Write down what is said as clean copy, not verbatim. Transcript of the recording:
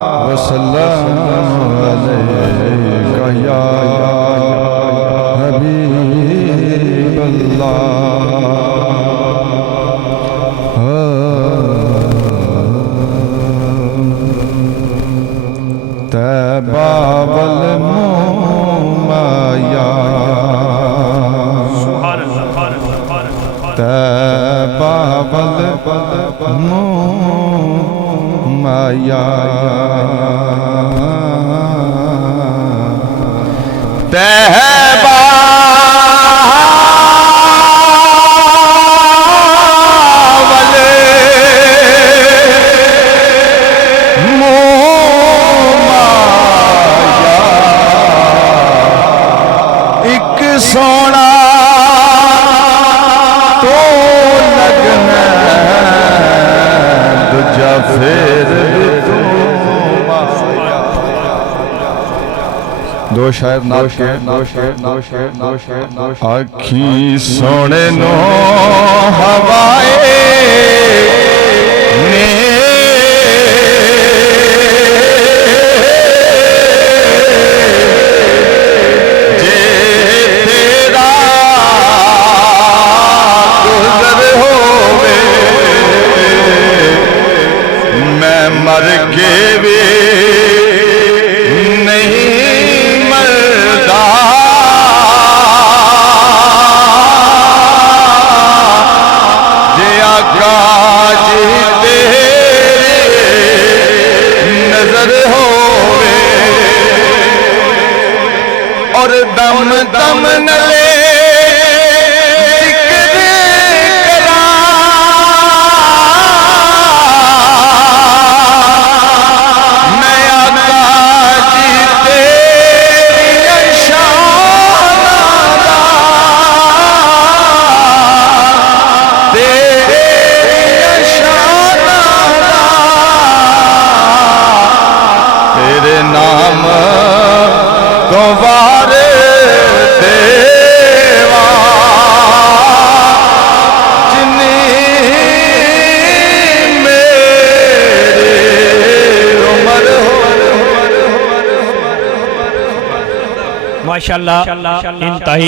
वसल्लम अलैका या हबीबल्लाह। तैबा वल मुमाया, तैबा वल मुमाया, तैबा सोना तो लगना दूजा फिर दो शायर आखी सोने नो हवाए ने मर के भी नहीं मरदा, जे आका जी तेरी नजर होवे और दम दम नले नाम तो वारे देवा जिन्हीं मेरे उमर हो। माशाअल्लाह इंतही।